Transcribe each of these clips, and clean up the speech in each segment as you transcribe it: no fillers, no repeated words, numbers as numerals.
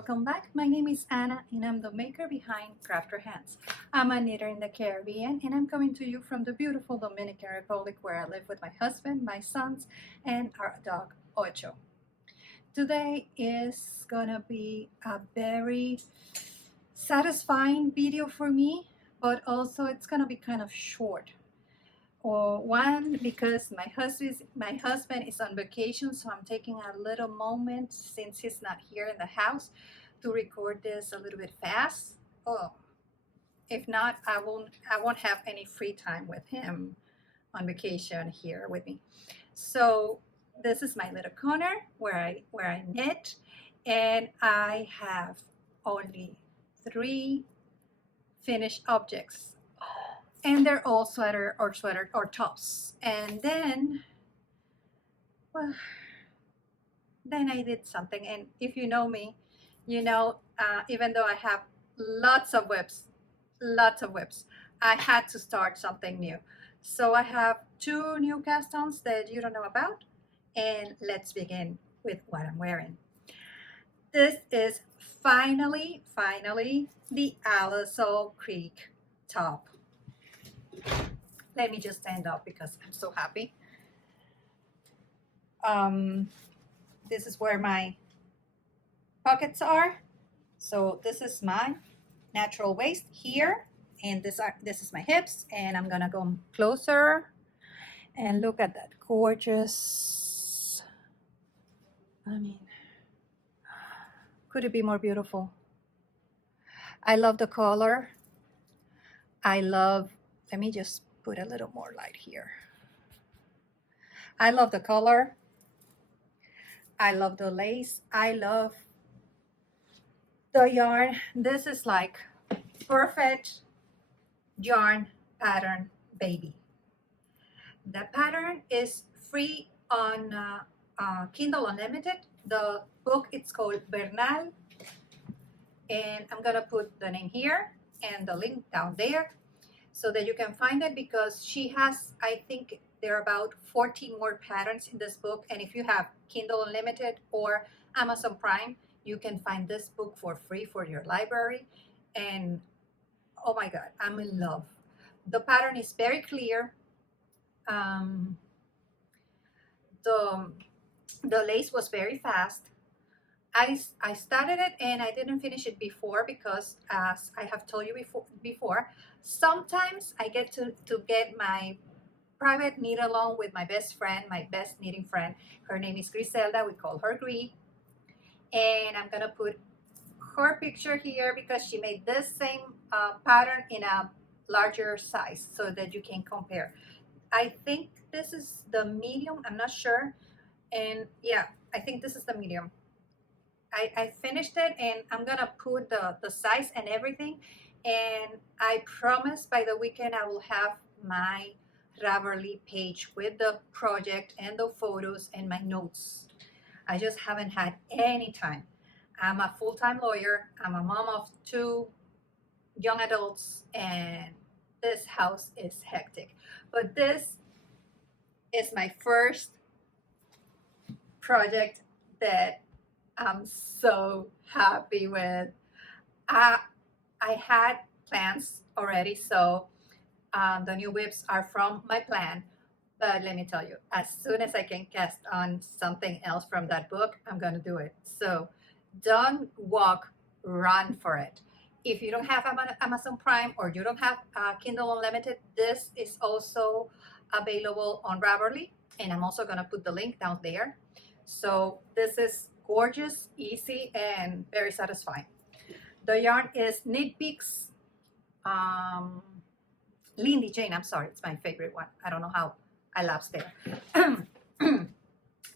welcome back. My name is Anna and I'm the maker behind Crafterhands. I'm a knitter in the Caribbean and I'm coming to you from the beautiful Dominican Republic where I live with my husband, my sons, and our dog Ocho. Today is gonna be a very satisfying video for me, but also it's gonna be kind of short. One, because my husband is on vacation, so I'm taking a little moment since he's not here in the house to record this a little bit fast. If not, I won't have any free time with him on vacation here with me. So this is my little corner where I knit, and I have only 3 finished objects. And they're all sweater or tops. And then, well, then I did something. And if you know me, you know, even though I have lots of whips, I had to start something new. So I have 2 new cast-ons that you don't know about. And let's begin with what I'm wearing. This is finally the Aliso Creek top. Let me just stand up because I'm so happy. This is where my pockets are. So this is my natural waist here, and this is my hips, and I'm gonna go closer and look at that gorgeous, I mean, could it be more beautiful? I love the color. Let me just put a little more light here. I love the color. I love the lace. I love the yarn. This is like perfect yarn pattern, baby. The pattern is free on Kindle Unlimited. The book, it's called Bernal, and I'm gonna put the name here and the link down there so that you can find it, because she has, I think there are about 14 more patterns in this book. And if you have Kindle Unlimited or Amazon Prime, you can find this book for free for your library. And oh my God, I'm in love. The pattern is very clear. The lace was very fast. I started it and I didn't finish it before because, as I have told you before, sometimes I get to get my private knit along with my best friend, my best knitting friend. Her name is Griselda. We call her Gri. And I'm gonna put her picture here because she made this same pattern in a larger size so that you can compare. I think this is the medium. I'm not sure. And yeah, I think this is the medium. I finished it, and I'm gonna put the size and everything, and I promise by the weekend I will have my Raverly page with the project and the photos and my notes. I just haven't had any time. I'm a full-time lawyer. I'm a mom of 2 young adults, and this house is hectic. But this is my first project that I'm so happy with. I had plans already, so the new whips are from my plan. But let me tell you, as soon as I can cast on something else from that book, I'm gonna do it. So don't walk, run for it. If you don't have Amazon Prime or you don't have Kindle Unlimited, this is also available on Raverly, and I'm also gonna put the link down there. So this is gorgeous, easy, and very satisfying. The yarn is Knit Peaks, Lindy Jane. I'm sorry, it's my favorite one. I don't know how I lapsed there.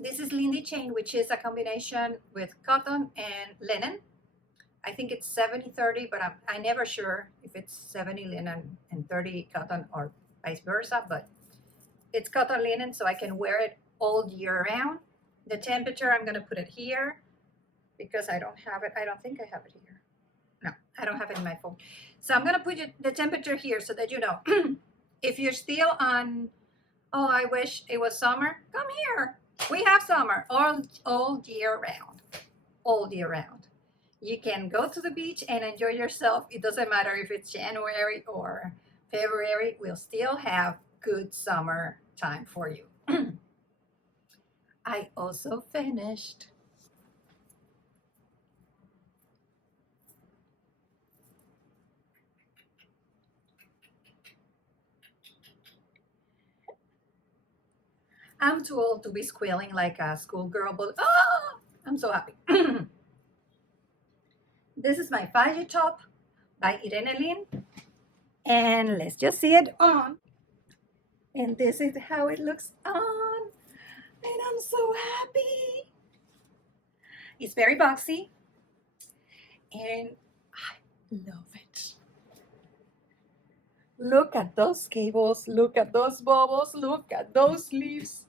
This is Lindy Jane, which is a combination with cotton and linen. I think it's 70-30, but I'm never sure if it's 70 linen and 30 cotton or vice versa, but it's cotton linen, so I can wear it all year round. The temperature, I'm gonna put it here because I don't have it. I don't think I have it here. No, I don't have it in my phone. So I'm gonna put the temperature here so that you know. If you're still on, oh, I wish it was summer, come here. We have summer all year round, all year round. You can go to the beach and enjoy yourself. It doesn't matter if it's January or February, we'll still have good summer time for you. I also finished I'm too old to be squealing like a schoolgirl, but I'm so happy. This is my Faye top by Irene, and let's just see it on. And this is how it looks on, and I'm so happy. It's very boxy, and I love it. Look at those cables, look at those bubbles, look at those leaves.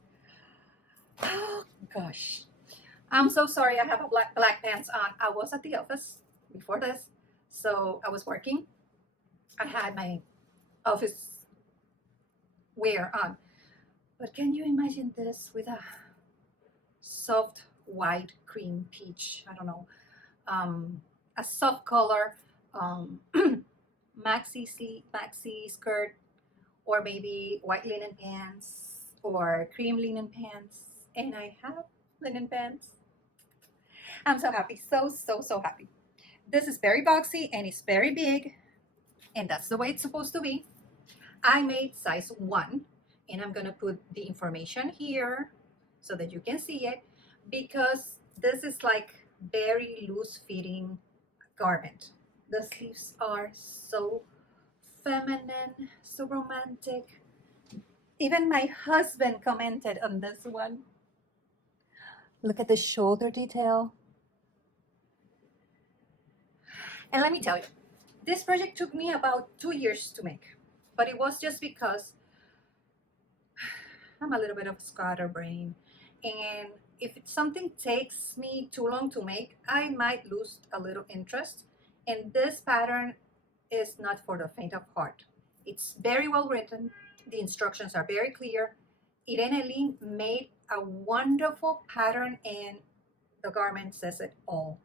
Oh gosh. I'm so sorry I have a black pants on. I was at the office before this, so I was working. I had my office wear on. But can you imagine this with a soft white cream peach? I don't know. A soft color maxi skirt, or maybe white linen pants or cream linen pants. And I have linen pants. I'm so happy, so happy. This is very boxy and it's very big, and that's the way it's supposed to be. I made size 1, and I'm gonna put the information here so that you can see it, because this is like very loose fitting garment. The sleeves are so feminine, so romantic. Even my husband commented on this one. Look at the shoulder detail. And let me tell you, this project took me about 2 years to make, but it was just because I'm a little bit of a scatterbrain, and if something takes me too long to make, I might lose a little interest. And this pattern is not for the faint of heart. It's very well written. The instructions are very clear. Irene made a wonderful pattern, and the garment says it all.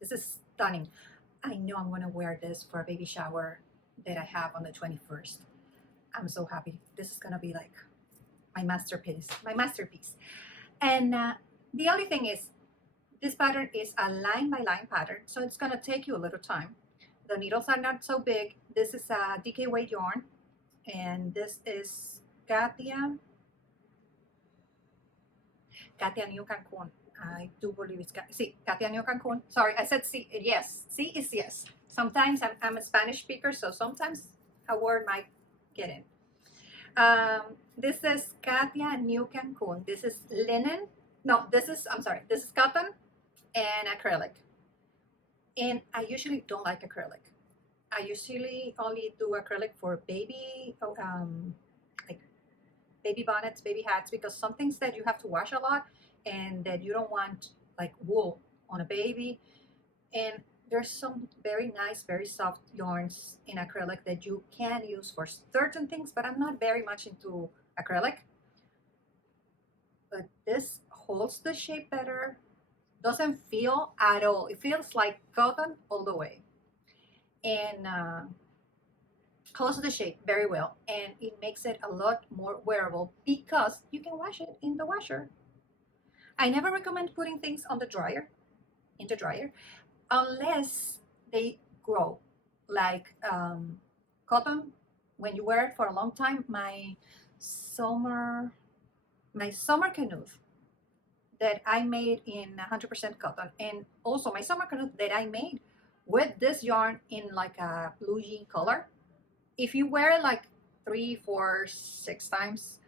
This is stunning. I know I'm gonna wear this for a baby shower that I have on the 21st. I'm so happy. This is gonna be like my masterpiece. And the only thing is, this pattern is a line by line pattern, so it's gonna take you a little time. The needles are not so big. This is a DK weight yarn, and this is Katia New Cancun. I do believe it's Katia New Cancun. Sorry, I said C. Yes, C is yes. Sometimes I'm a Spanish speaker, so sometimes a word might get in. This is Katia New Cancun. This is linen. No, this is cotton and acrylic. And I usually don't like acrylic. I usually only do acrylic for baby, like baby bonnets, baby hats, because some things that you have to wash a lot and that you don't want, like wool on a baby. And there's some very nice, very soft yarns in acrylic that you can use for certain things, but I'm not very much into acrylic. But this holds the shape better, doesn't feel at all. It feels like cotton all the way, and holds the shape very well, and it makes it a lot more wearable because you can wash it in the washer. I never recommend putting things on the dryer, in the dryer, unless they grow like cotton. When you wear it for a long time, my summer canoe that I made in 100% cotton, and also my summer canoe that I made with this yarn in like a blue jean color. If you wear it like 3, 4, 6 times,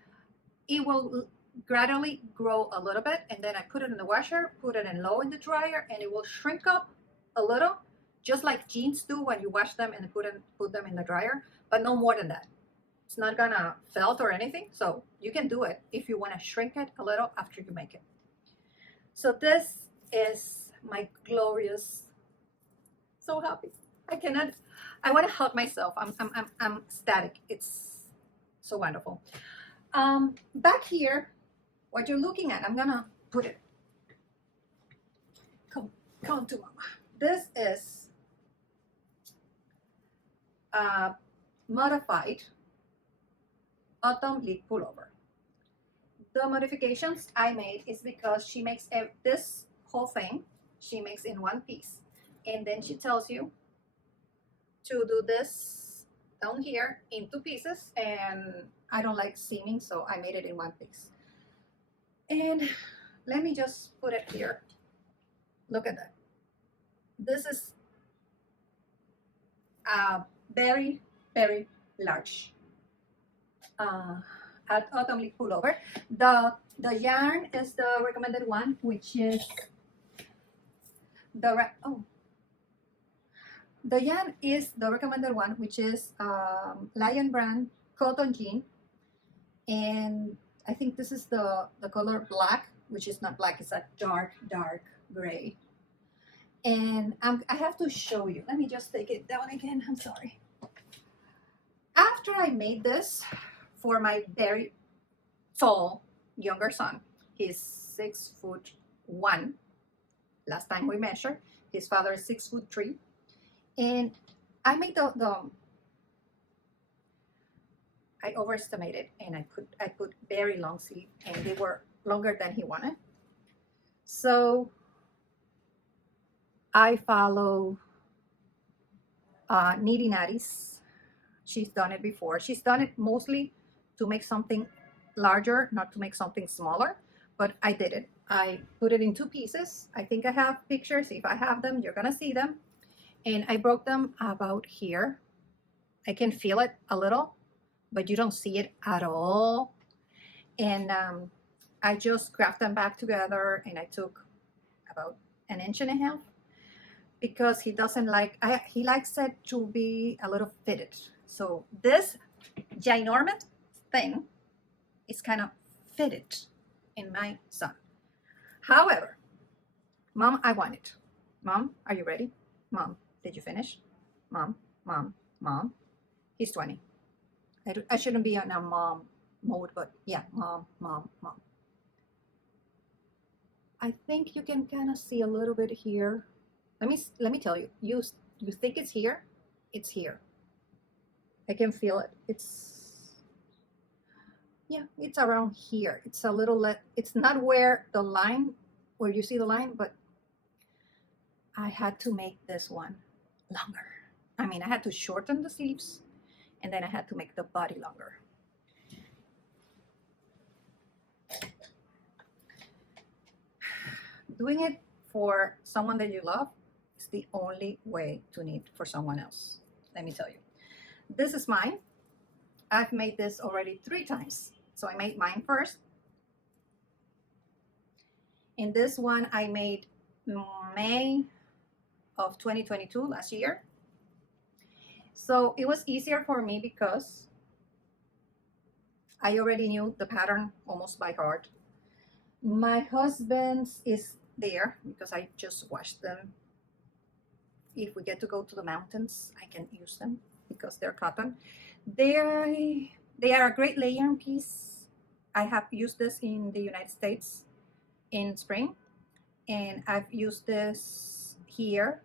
it will gradually grow a little bit, and then I put it in the washer, put it in low in the dryer, and it will shrink up a little, just like jeans do when you wash them and put them in the dryer, but no more than that. It's not gonna felt or anything, so you can do it if you want to shrink it a little after you make it. So this is my glorious, so happy. I want to hug myself. I'm ecstatic. It's so wonderful. Back here, what you're looking at, I'm gonna put it. Come to mama. This is a modified autumn leaf pullover. The modifications I made is because she makes this whole thing, she makes in one piece. And then she tells you to do this down here in two pieces, and I don't like seaming, so I made it in one piece. And let me just put it here. Look at that. This is a very, very large autumn leaf pullover. The yarn is the recommended one, which is the yarn is the recommended one, which is Lion brand cotton jean, and I think this is the color black, which is not black, it's a dark gray. And I have to show you. Let me just take it down again. I'm sorry. After I made this for my very tall younger son, he's 6'1". Last time we measured, his father is 6'3", and I made I overestimated, and I put very long sleeve, and they were longer than he wanted. So I follow Nitty Natty's. She's done it before. She's done it mostly to make something larger, not to make something smaller, but I did it. I put it in two pieces. I think I have pictures. If I have them, you're gonna see them. And I broke them about here. I can feel it a little, but you don't see it at all. And I just grabbed them back together, and I took about 1.5 inches, because he doesn't like, he likes it to be a little fitted. So this ginormous thing is kind of fitted in my son. However, Mom, I want it. Mom, are you ready? Mom, did you finish? Mom, Mom, Mom. He's 20. I shouldn't be on a mom mode, but yeah, Mom, Mom, Mom. I think you can kind of see a little bit here. Let me tell you. You think it's here? It's here. I can feel it. It's around here. It's a little it's not where you see the line, but I had to make this one longer. I mean, I had to shorten the sleeves, and then I had to make the body longer. Doing it for someone that you love is the only way to knit for someone else. Let me tell you. This is mine. I've made this already 3 times. So I made mine first. And this one I made May of 2022, last year. So it was easier for me because I already knew the pattern almost by heart. My husband's is there because I just washed them. If we get to go to the mountains, I can use them because they're cotton. They are a great layering piece. I have used this in the United States in spring, and I've used this here,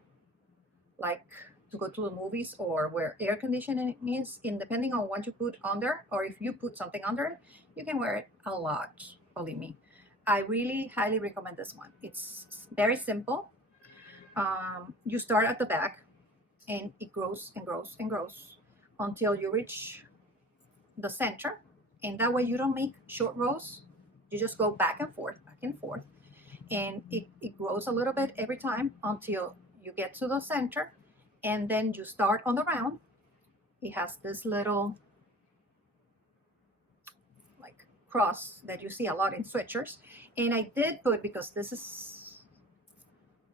like to go to the movies or where air conditioning is, and depending on what you put under, or if you put something under, you can wear it a lot, believe me. I really highly recommend this one. It's very simple. You start at the back, and it grows and grows and grows until you reach the center, and that way you don't make short rows. You just go back and forth, and it grows a little bit every time until you get to the center, and then you start on the round. It has this little like cross that you see a lot in sweatshirts, and I did put, because this is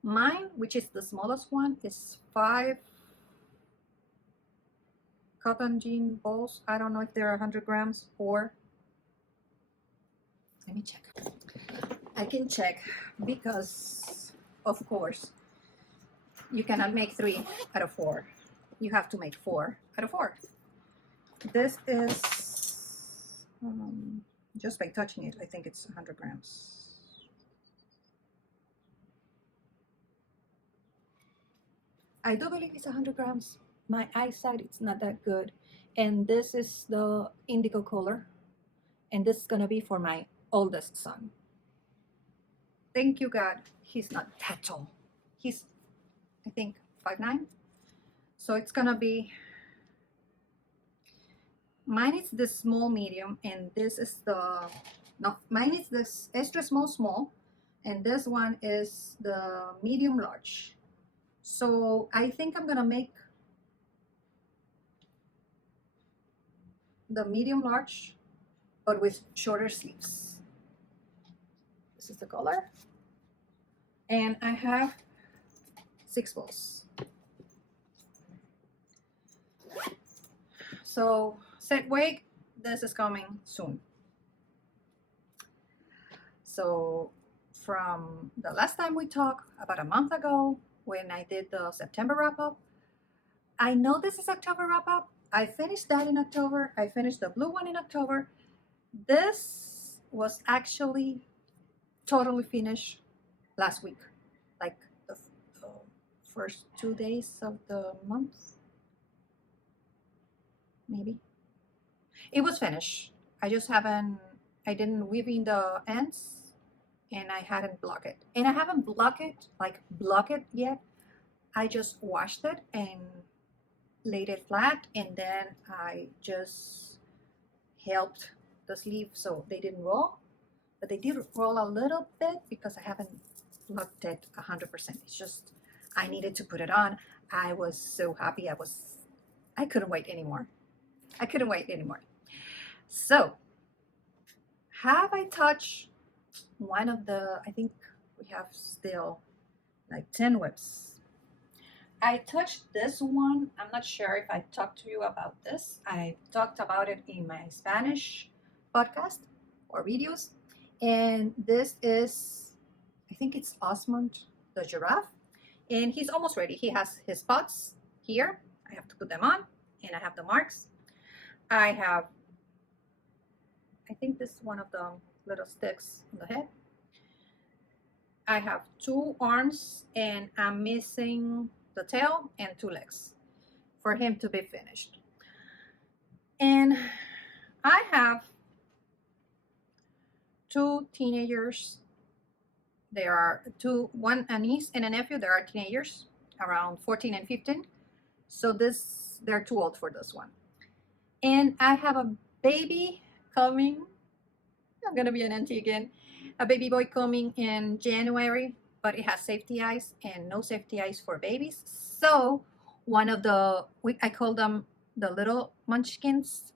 mine, which is the smallest one, is 5 cotton jean balls. I don't know if they're 100 grams or, let me check. I can check, because of course you cannot make 3 out of 4. You have to make 4 out of 4. This is just by touching it, I think it's 100 grams. I do believe it's 100 grams. My eyesight it's not that good. And this is the indigo color. And this is gonna be for my oldest son. Thank you, God. He's not that tall. He's, I think, 5'9". So it's gonna be, mine is the small medium, and this is the, no, mine is this extra small small, and this one is the medium large. So I think I'm gonna make the medium large, but with shorter sleeves. This is the color. And I have 6 balls. So set weight, this is coming soon. So from the last time we talked, about a month ago, when I did the September wrap-up, I know this is October wrap-up. I finished that in October. I finished the blue one in October. This was actually totally finished last week, like the first 2 days of the month, maybe. It was finished. I just haven't, I didn't weave in the ends, and I hadn't blocked it. And I haven't blocked it yet. I just washed it and laid it flat, and then I just helped the sleeve so they didn't roll. But they did roll a little bit because I haven't blocked it 100%. It's just, I needed to put it on. I was so happy. I couldn't wait anymore. I couldn't wait anymore. So, have I touched one of the, I think we have still like 10 whips. I touched this one. I'm not sure if I talked to you about this. I talked about it in my Spanish podcast or videos. And this is, I think it's Osmond the Giraffe. And he's almost ready. He has his spots here. I have to put them on. And I have the marks. I think this is one of the little sticks on the head. I have 2 arms, and I'm missing the tail and 2 legs for him to be finished. And I have 2 teenagers. There are one a niece and a nephew. There are teenagers around 14 and 15. So they're too old for this one. And I have a baby coming. I'm gonna be an auntie again. A baby boy coming in January, but it has safety eyes and no safety eyes for babies. So one of the, I call them the little munchkins.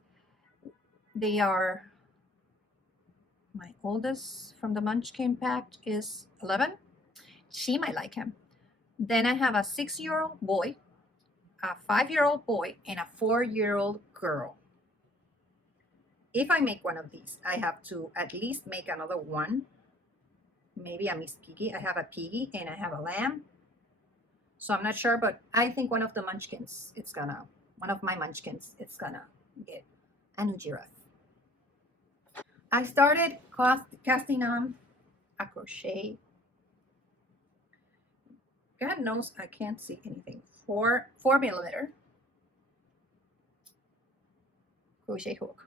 They are, my oldest from the munchkin pack is 11. She might like him. Then I have a 6-year-old boy, a 5-year-old boy, and a 4-year-old girl. If I make one of these, I have to at least make another one. Maybe a Miss Piggy. I have a piggy and I have a lamb. So I'm not sure, but I think one of my munchkins, it's gonna get a new giraffe. I started casting on a crochet. God knows I can't see anything. 4mm crochet hook.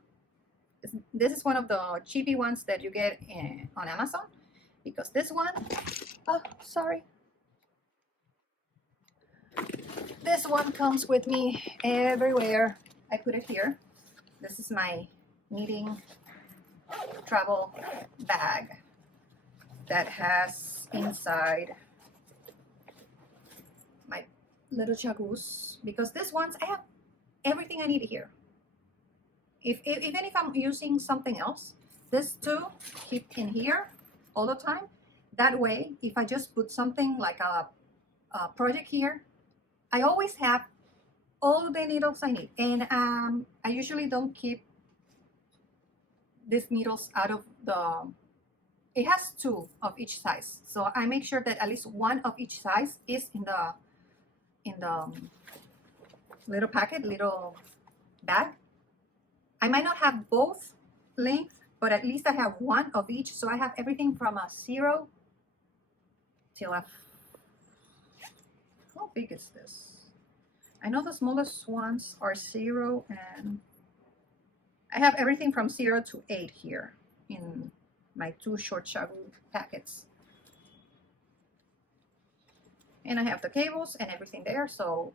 This is one of the cheapy ones that you get on Amazon, because this one, oh, sorry. This one comes with me everywhere. I put it here. This is my knitting travel bag that has inside my little chagoose, because this ones, I have everything I need here. Even if I'm using something else, this too keep in here all the time. That way, if I just put something like a project here, I always have all the needles I need. And I usually don't keep these needles out of the, it has 2 of each size. So I make sure that at least 1 of each size is in the little packet, little bag. I might not have both length, but at least I have 1 of each. So I have everything from a 0 till a How big is this? I know the smallest ones are 0, and I have everything from 0 to 8 here in my 2 short shagu packets. And I have the cables and everything there, so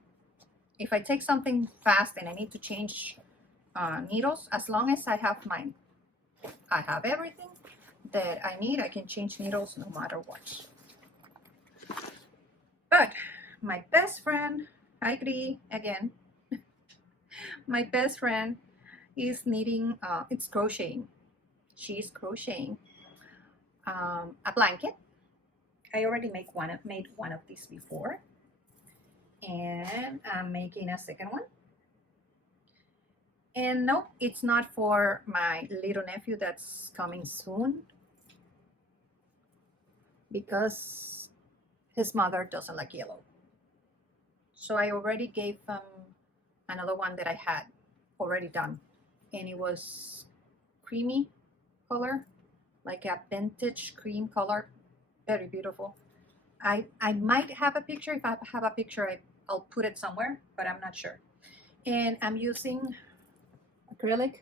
if I take something fast and I need to change needles, as long as I have everything that I need, I can change needles no matter what. But my best friend, I agree again, my best friend is knitting, it's crocheting. She's crocheting a blanket. I already made one of these before, and I'm making a second one. And no, it's not for my little nephew that's coming soon, because his mother doesn't like yellow. So I already gave him another one that I had already done, and it was creamy color, like a vintage cream color, very beautiful. I might have a picture. If I have a picture, I'll put it somewhere, but I'm not sure. And I'm using acrylic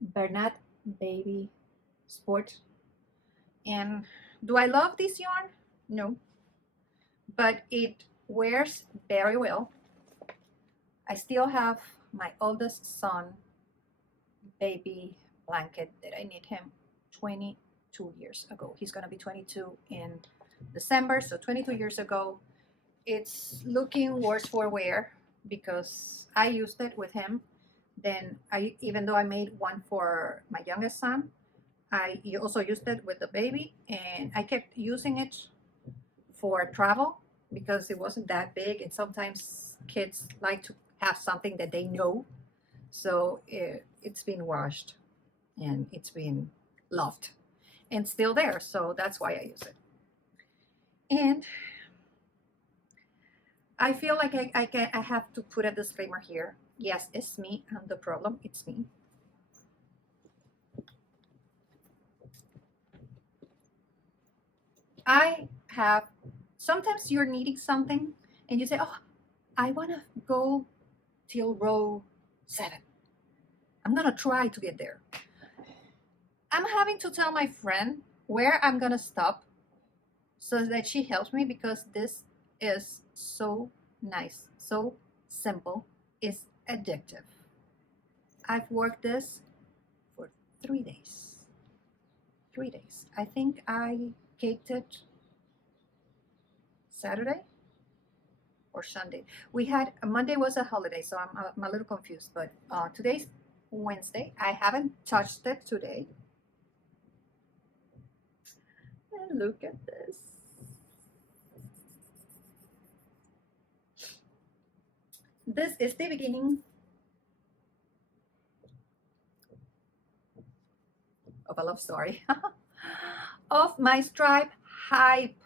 Bernat Baby Sport. And do I love this yarn? No, but it wears very well. I still have my oldest son baby blanket that I knit him 22 years ago. He's gonna be 22 in December, so 22 years ago. It's looking worse for wear because I used it with him. Then even though I made one for my youngest son, I also used it with the baby, and I kept using it for travel because it wasn't that big, and sometimes kids like to have something that they know. So it's been washed and it's been loved and still there, so that's why I use it. And I feel like I have to put a disclaimer here. Yes, it's me. I'm the problem. It's me. I have, sometimes you're needing something and you say, oh, I want to go till row 7. I'm going to try to get there. I'm having to tell my friend where I'm going to stop so that she helps me, because this is so nice, so simple, it's addictive. I've worked this for 3 days. 3 days. I think I caked it Saturday or Sunday. We had, Monday was a holiday, so I'm a little confused, but today's Wednesday. I haven't touched it today. And look at this. This is the beginning of a love story of my stripe hype.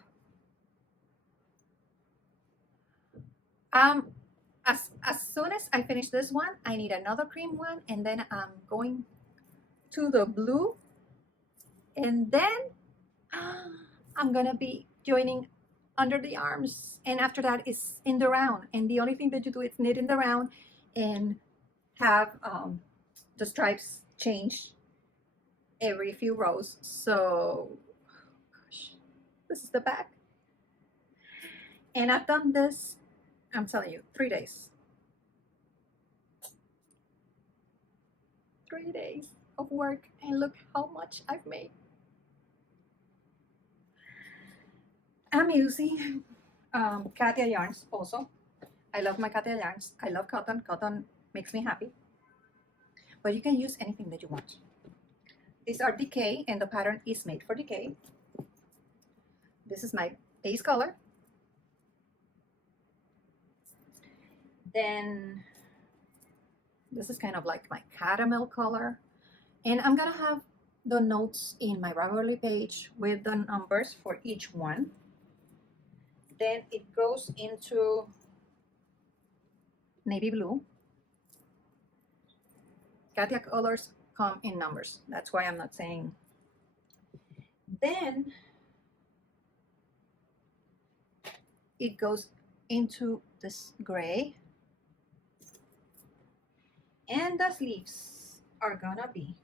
As soon as I finish this one, I need another cream one, and then I'm going to the blue, and then I'm gonna be joining under the arms, and after that is in the round, and the only thing that you do is knit in the round and have the stripes change every few rows. So gosh, this is the back, and I've done this, I'm telling you, 3 days. 3 days of work, and look how much I've made. I'm using Katia yarns also. I love my Katia yarns. I love cotton. Cotton makes me happy. But you can use anything that you want. These are decay, and the pattern is made for decay. This is my base color. Then this is kind of like my caramel color. And I'm gonna have the notes in my Raverly page with the numbers for each one. Then it goes into navy blue. Katia colors come in numbers. That's why I'm not saying. Then it goes into this gray, and the sleeves are gonna be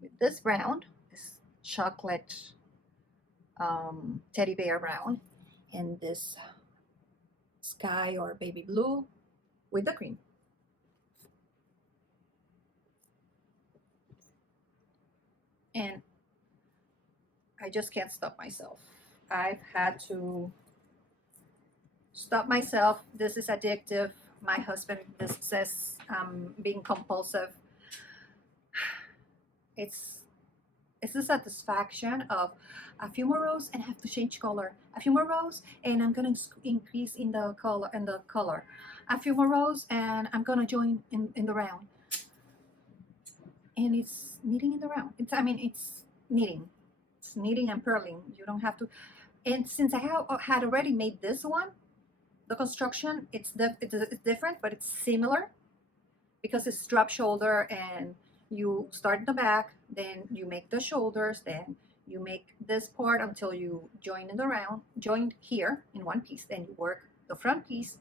with this brown, this chocolate teddy bear brown, and this sky or baby blue with the cream. And I just can't stop myself. I've had to stop myself. This is addictive. My husband this says being compulsive. It's the satisfaction of a few more rows and I have to change color. A few more rows and I'm gonna increase in the color. A few more rows and I'm gonna join in the round. And it's knitting in the round. It's knitting. It's knitting and purling. You don't have to. And since I had already made this one, the construction it's different, but it's similar because it's drop shoulder and you start in the back, then you make the shoulders, then you make this part until you join in the round, joined here in one piece, then you work the front piece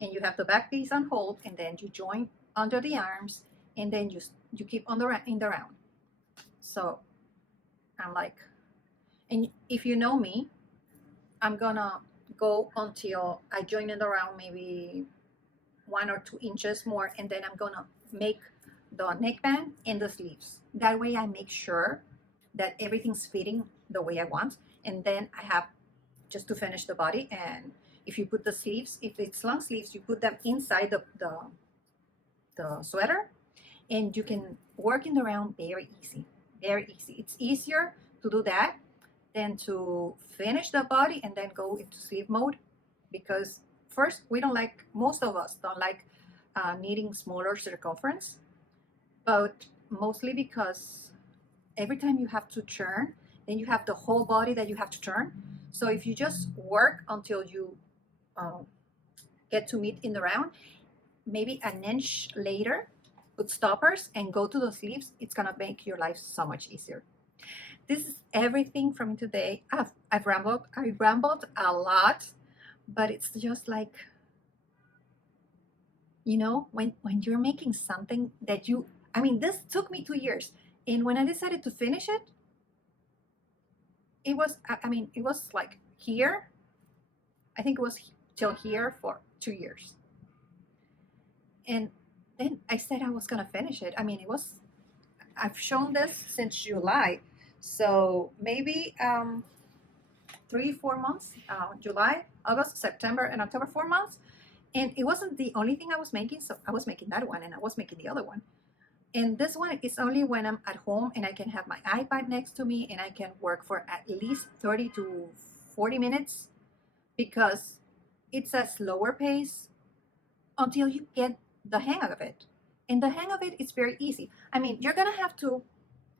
and you have the back piece on hold, and then you join under the arms, and then you keep on in the round. So I'm like, and if you know me, I'm gonna go until I join in the round maybe 1 or 2 inches more, and then I'm gonna make the neckband and the sleeves. That way I make sure that everything's fitting the way I want, and then I have just to finish the body. And if you put the sleeves, if it's long sleeves, you put them inside the sweater, and you can work in the round very easy. It's easier to do that than to finish the body and then go into sleeve mode, because first, most of us don't like knitting smaller circumference, but mostly because every time you have to turn, then you have the whole body that you have to turn. So if you just work until you get to meet in the round, maybe an inch later, put stoppers and go to the sleeves, it's gonna make your life so much easier. This is everything from today. I rambled a lot, but it's just like, you know, when you're making something that this took me 2 years, and when I decided to finish it, it was like here. I think it was till here for 2 years, and then I said I was gonna finish it. I've shown this since July, so maybe 3-4 months, July, August, September, and October, 4 months. And it wasn't the only thing I was making, so I was making that one and I was making the other one. And this one is only when I'm at home and I can have my iPad next to me and I can work for at least 30 to 40 minutes, because it's a slower pace until you get the hang of it. And the hang of it is very easy. You're gonna have to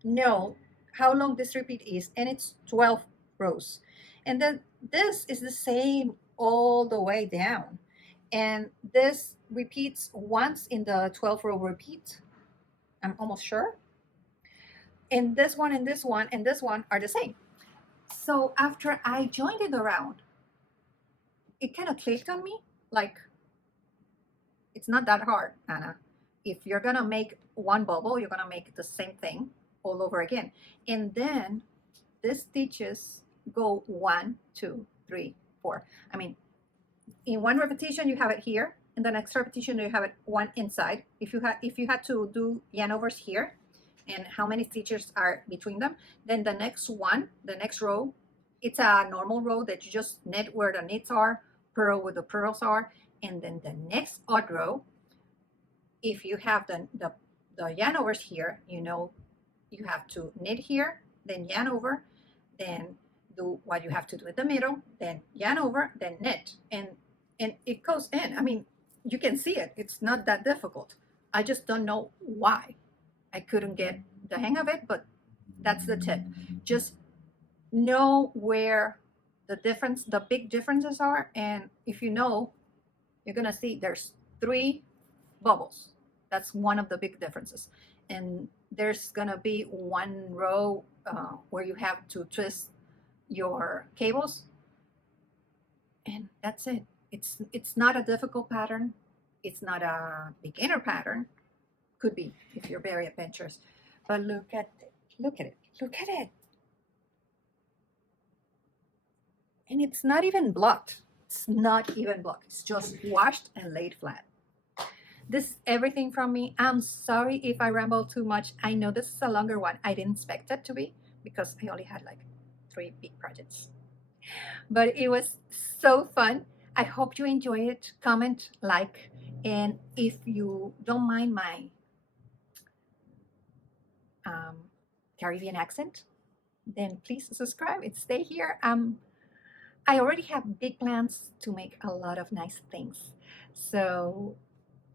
know how long this repeat is, and it's 12 rows. And then this is the same all the way down. And this repeats once in the 12 row repeat, I'm almost sure. And this one and this one and this one are the same. So after I joined it around, it kind of clicked on me, like, it's not that hard, Anna. If you're gonna make one bubble, you're gonna make the same thing all over again. And then these stitches go 1, 2, 3, 4. In one repetition you have it here, in the next repetition you have it one inside. If you had to do yarn overs here and how many stitches are between them, then the next row, it's a normal row that you just knit where the knits are, purl where the purls are, and then the next odd row, if you have the yarn overs here, you have to knit here, then yarn over, then do what you have to do in the middle, then yarn over, then knit, and it goes in. You can see it. It's not that difficult. I just don't know why I couldn't get the hang of it, but that's the tip. Just know where the big differences are, and if you know, you're gonna see there's 3 bubbles. That's one of the big differences. And there's gonna be one row where you have to twist your cables, And that's it. It's not a difficult pattern. It's not a beginner pattern. Could be if you're very adventurous. But look at it. Look at it. Look at it. And it's not even blocked. It's not even blocked. It's just washed and laid flat. This is everything from me. I'm sorry if I ramble too much. I know this is a longer one. I didn't expect it to be because I only had like 3 big projects. But it was so fun. I hope you enjoy it. Comment, like, and if you don't mind my Caribbean accent, then please subscribe and stay here. I already have big plans to make a lot of nice things. So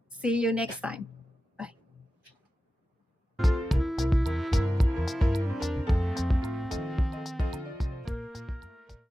see you next time.